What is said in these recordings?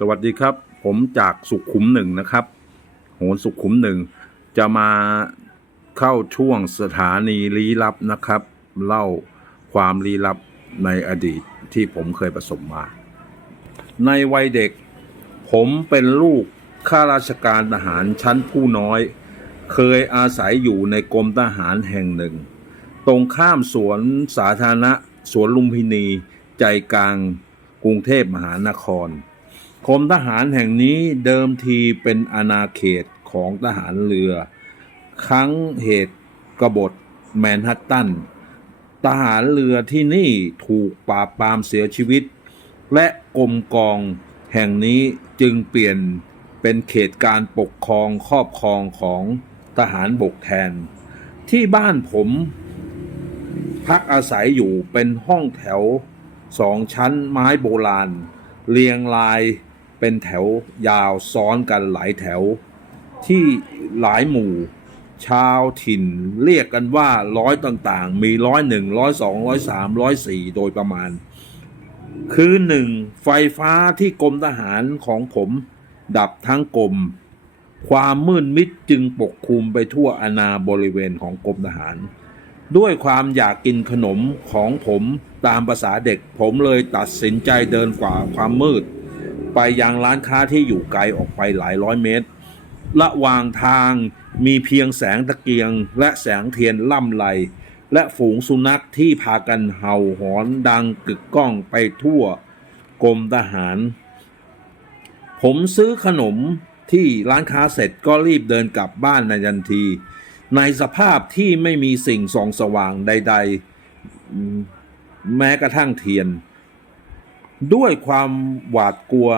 สวัสดีครับ ผมจากสุขุมหนึ่งนะครับ โหนสุขุมหนึ่ง จะมาเข้าช่วงสถานีลี้ลับนะครับ เล่าความลี้ลับในอดีตที่ผมเคยประสบมา ในวัยเด็ก ผมเป็นลูกข้าราชการทหารชั้นผู้น้อย เคยอาศัยอยู่ในกรมทหารแห่งหนึ่ง ตรงข้ามสวนสาธารณะสวนลุมพินีใจกลางกรุงเทพมหานคร กรมทหารแห่งนี้เดิมทีเป็นอาณาเขตของทหารเรือ ครั้งเหตุกบฏแมนฮัตตัน ทหารเรือที่นี่ถูกปราบปรามเสียชีวิต และกรมกองแห่งนี้จึงเปลี่ยนเป็นเขตการปกครองครอบครองของทหารบกแทน ที่บ้านผมพักอาศัยอยู่เป็นห้องแถวสองชั้นไม้โบราณ เรียงราย เป็นแถวยาวซ้อนกันหลายแถว ที่หลายหมู่ ชาวถิ่นเรียกกันว่าร้อยต่างๆ มีร้อยหนึ่งร้อยสองร้อยสามร้อยสี่โดยประมาณ คือหนึ่งไฟฟ้าที่กรมทหารของผมดับทั้งกรมความมืดมิดจึงปกคลุมไปทั่วอาณาบริเวณของกรมทหาร ด้วยความอยากกินขนมของผมตามภาษาเด็ก ผมเลยตัดสินใจเดินฝ่าความมืด ไปยังร้านค้าที่อยู่ไกลออกไปหลายร้อยเมตร ระหว่างทางมีเพียงแสงตะเกียง และแสงเทียนล่ำไรและฝูงสุนัขที่พากันเห่าหอนดังกึกก้องไปทั่วกรมทหาร ผมซื้อขนมที่ร้านค้าเสร็จก็รีบเดินกลับบ้านในทันที ในสภาพที่ไม่มีสิ่งส่องสว่างใด ๆ แม้กระทั่งเทียน ด้วยความหวาดกลัว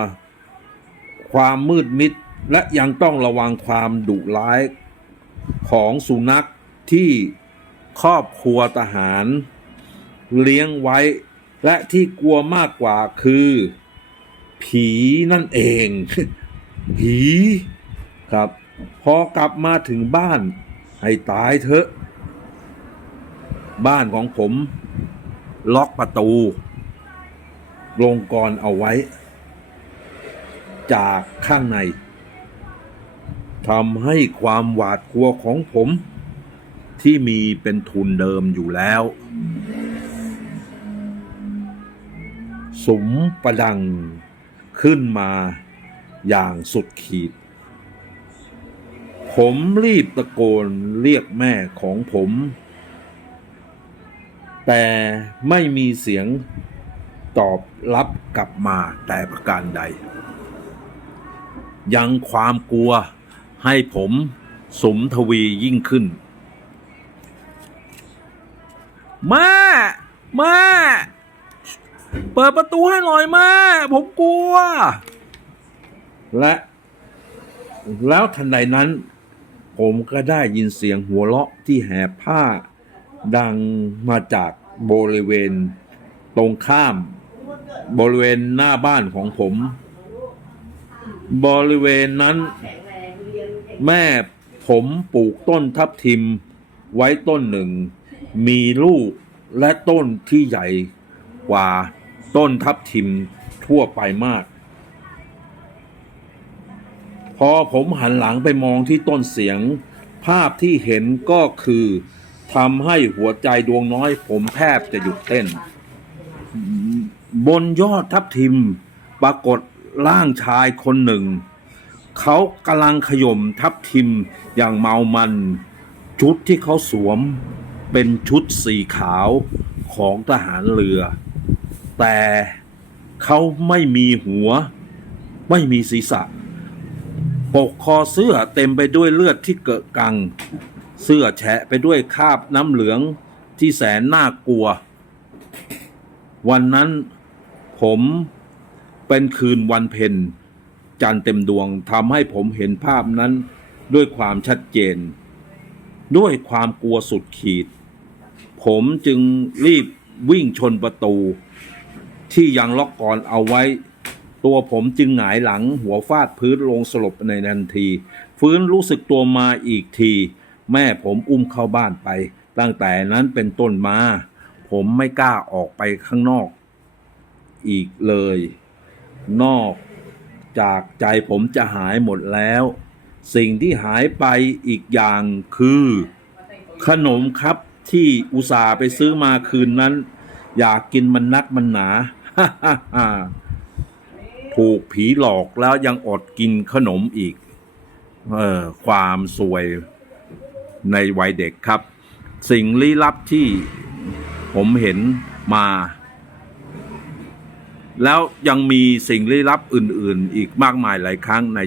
ความมืดมิด และยังต้องระวังความดุร้ายของสุนัขที่ครอบครัวทหาร เลี้ยงไว้ และที่กลัวมากกว่าคือ ผีนั่นเอง ผีครับ พอกลับมาถึงบ้าน ให้ตายเถอะ บ้านของผม ล็อกประตู ลงกรเอาไว้ จากข้างในทำให้ความหวาดกลัวของผม ที่มีเป็นทุนเดิมอยู่แล้ว สมประดังขึ้นมาอย่างสุดขีด ผมรีบตะโกนเรียกแม่ของผม แต่ไม่มีเสียง ตอบรับกลับมาแต่ประการใด ยังความกลัวให้ผมสมทวียิ่งขึ้นแม่แม่เปิดประตูให้หน่อยแม่ผมกลัว และ แล้วทันใดนั้น ผมก็ได้ยินเสียงหัวเราะที่แหบผ้า ดังมาจากบริเวณตรงข้าม บริเวณหน้าบ้านของผม บริเวณนั้น แม่ผมปลูกต้นทับทิมไว้ต้นหนึ่ง มีลูกและต้นที่ใหญ่กว่าต้นทับทิมทั่วไปมาก พอผมหันหลังไปมองที่ต้นเสียง ภาพที่เห็นก็คือทำให้หัวใจดวงน้อยผมแทบจะหยุดเต้น บนยอดทับทิม ปรากฏร่างชายคนหนึ่ง เขากำลังขย่มทับทิมอย่างเมามัน ชุดที่เขาสวมเป็นชุดสีขาวของทหารเรือ แต่เขาไม่มีหัว ไม่มีศีรษะ ปกคอเสื้อเต็มไปด้วยเลือดที่เกิดกัง เสื้อแฉะไปด้วยคราบน้ำเหลืองที่แสนน่ากลัว วันนั้น ผมเป็นคืนวันเพ็ญจันเต็มดวงทำให้ผมเห็นภาพนั้นด้วยความชัดเจน ด้วยความกลัวสุดขีด ผมจึงรีบวิ่งชนประตู ที่ยังล็อกกรอนเอาไว้ ตัวผมจึงหงายหลังหัวฟาดพื้นลงสลบในทันที ฟื้นรู้สึกตัวมาอีกที แม่ผมอุ้มเข้าบ้านไป ตั้งแต่นั้นเป็นต้นมา ผมไม่กล้าออกไปข้างนอก อีกเลย นอกจากใจผมจะหายหมดแล้ว สิ่งที่หายไปอีกอย่างคือ ขนมครับที่อุตส่าห์ไปซื้อมาคืนนั้น อยากกินมันนักมันหนาถูกผีหลอกแล้วยังอดกินขนมอีก เออความสวยในวัยเด็กครับ สิ่งลี้ลับที่ผมเห็นมา แล้วยังมีสิ่งลี้ลับอื่น ๆ อีกมากมายหลายครั้งใน